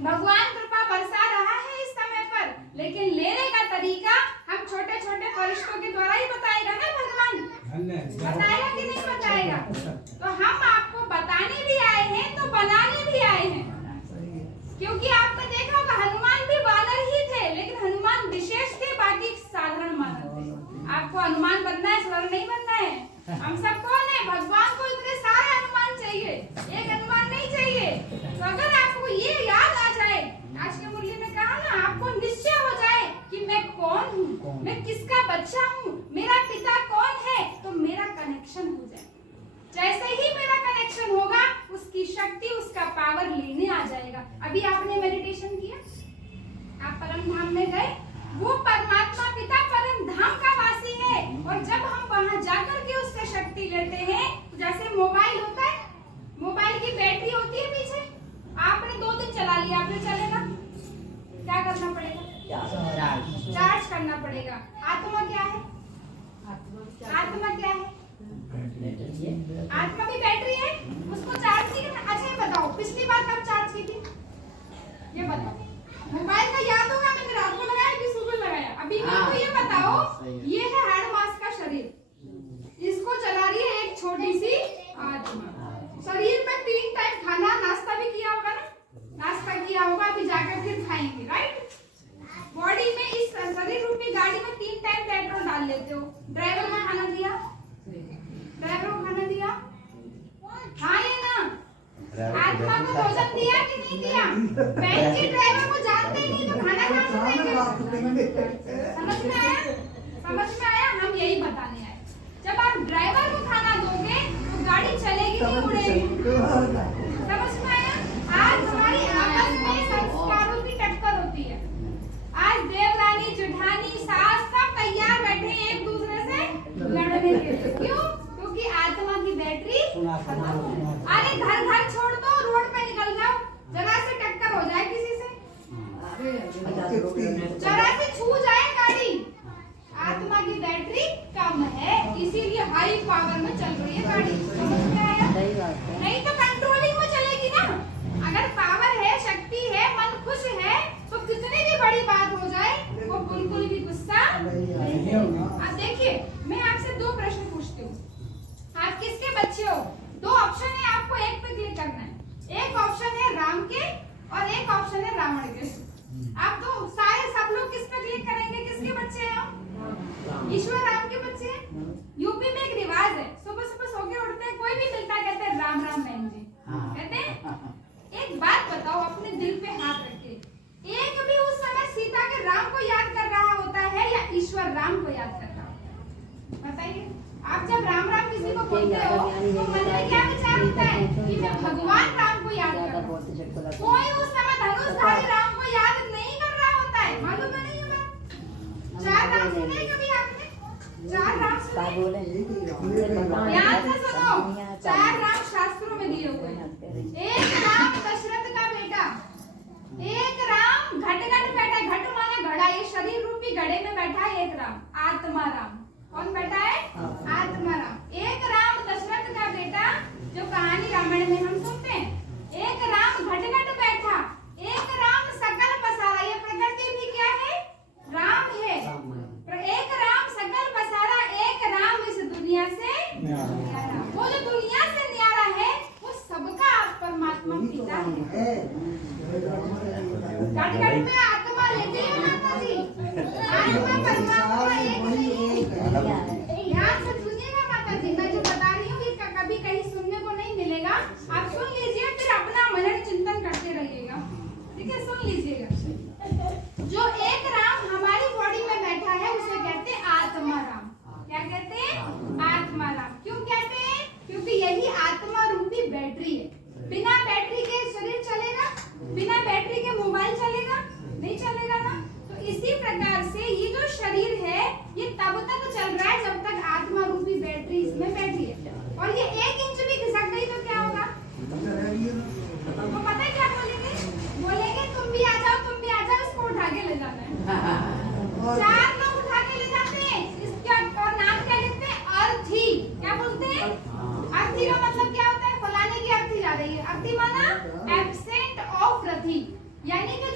भगवान कृपा बरसा रहा है इस समय पर, लेकिन लेने का तरीका हम छोटे छोटे फरिश्तों के द्वारा ही बताएगा ना भगवान, बताएगा कि नहीं बताएगा। तो हम आपको बताने भी आए हैं तो बनाने भी आए हैं, क्योंकि आपने देखा होगा हनुमान भी वानर ही थे, लेकिन हनुमान विशेष थे, बाकी साधारण मानव थे। आपको हनुमान बनना है, स्वर नहीं बनना है। हम सब कौन है? भगवान को इतने सारे हनुमान चाहिए, एक हनुमान नहीं चाहिए। तो अगर आपको ये याद आ जाए, आज के मुरली में कहा ना, आपको निश्चय हो जाए कि मैं कौन हूँ, मैं किसका बच्चा हूँ, मेरा पिता कौन है, तो मेरा कनेक्शन हो जाए। जैसे ही मेरा कनेक्शन होगा, उसकी शक्ति, उसका पावर लेने आ जाएगा। अभी आपने मेडिटेशन किया, आप परम धाम में गए, वो परमात्मा पिता परम धाम का वासी है। और जब हम वहां जाकर के उससे शक्ति लेते हैं, तो जैसे मोबाइल होता है, मोबाइल की बैटरी होती है पीछे, आपने 2 दिन चला लिया, आपने चलेगा, क्या करना पड़ेगा? चार्ज करना पड़ेगा। आत्मा क्या है? आत्मा क्या है? आत्मा भी बैटरी है, उसको चार्ज नहीं करना। अच्छा ये बताओ, पिछली बार कब चार्ज की थी? ये बताओ। मोबाइल का याद होगा, मैंने रात को लगाया कि सुबह लगाया? अभी मेरे को ये बताओ, ये है हाड़ मांस का शरीर, इसको चला रही है एक छोटी सी आत्मा। शरीर में 3 टाइम खाना, नाश्ता भी किया होगा ना, नाश्ता किया होगा, अभी जाकर फिर खाएंगे, राइट? बॉडी में, इस शरीर रूपी गाड़ी में 3 टाइम पेट्रोल डाल लेते हो। ड्राइवर को खाना दिया? ड्राइवर को खाना दिया? हाँ या ना? आत्मा को भोजन दिया कि नहीं दिया? बैंक के ड्राइवर को जानते ही नहीं तो खाना कहाँ से देंगे? समझ में आया? समझ में आया? हम यही बताने आए। जब आप ड्राइवर को खाना दोगे तो गाड़ी चलेगी नहीं, उड़ेगी। समझ में आया? आज हमारी आपस में संस्कारों की टक्कर होती है। आज देवरानी, जेठानी, सास सब तैयार बैठे हैं एक दूसरे से लड़ने के लिए। क्यों? क्योंकि आत्मा की बैटरी खत्म हो गई। अरे घर घर छोड़ दो, रोड पे निकल जाओ, जरा से टक्कर हो जाए किसी से, जरा से छू जाए गाड़ी, आत्मा की बैटरी कम है, इसीलिए हाई पावर में चल रही है गाड़ी। समझ में आया? नहीं तो कंट्रोलिंग में चलेगी ना। अगर पावर है, शक्ति है, मन खुश है, तो कितनी भी बड़ी बात हो जाए वो बिल्कुल भी गुस्सा नहीं होगा। अब देखिए, मैं आपसे 2 प्रश्न पूछती हूँ, आप किसके बच्चे हो? 2 ऑप्शन है, आपको एक पे क्लिक करना है। एक ऑप्शन है राम के और एक ऑप्शन है रावण के। आप तो सारे सब लोग किस पे क्लिक करेंगे? किसके बच्चे हैं हम? ईश्वर राम के बच्चे हैं। यूपी में एक रिवाज है, सुबह सुबह सो के उठते हैं, कोई भी मिलता है कहते हैं राम राम बहन जी, कहते हैं। एक बात बताओ, अपने दिल पे हाथ रखे, एक भी उस समय सीता के राम को याद कर रहा होता है या ईश्वर राम को याद कर रहा होता है? बताइए। आप जब राम राम किसी को बोलते हो तो मन में क्या विचार होता है कि मैं भगवान राम को याद कर रहा हूं। कोई उस समय धनुषधारी राम को याद नहीं कर रहा होता है, मालूम है? नहीं है बात? 4 राम सुने कभी आपने? 4 राम सुने? ध्यान से सुनो, 4 राम शास्त्रों में दिए हुए हैं। एक राम दशरथ का बेटा, एक राम घट घट बैठा, घट माने घड़ा, ये शरीर रूपी घड़े में बैठा है एक राम, आत्मा राम। कौन बैठा है? आत्मा राम। एक राम दशरथ का बेटा, जो कहानी रामायण में हम सुनते हैं। एक राम घट घट बैठा, एक राम सकल पसारा, ये प्रकृति भी क्या है? राम है। एक राम सकल पसारा, एक राम इस दुनिया से न्यारा। वो जो दुनिया से न्यारा है, वो सबका परमात्मा पिता है। घट घट में आत्मा लेते हैं माता जी, आत्मा परमात्मा एक नहीं है। ध्यान से सुनिएगा माता जी, मैं जो बता रही हूँ इसका कभी कहीं सुनने को नहीं मिलेगा। आप सुन लीजिए, फिर अपना मनन चिंतन करते रहिएगा, ठीक है? सुन लीजिएगा। जो एक राम हमारी बॉडी में बैठा है उसे कहते हैं आत्मा राम। क्या कहते हैं? आत्मा राम। क्यों कहते हैं? क्योंकि यही आत्मा रूपी बैटरी है। बिना बैटरी के शरीर चलेगा? बिना बैटरी के मोबाइल चलेगा? नहीं चलेगा ना। तो इसी प्रकार से ये जो शरीर यानी कि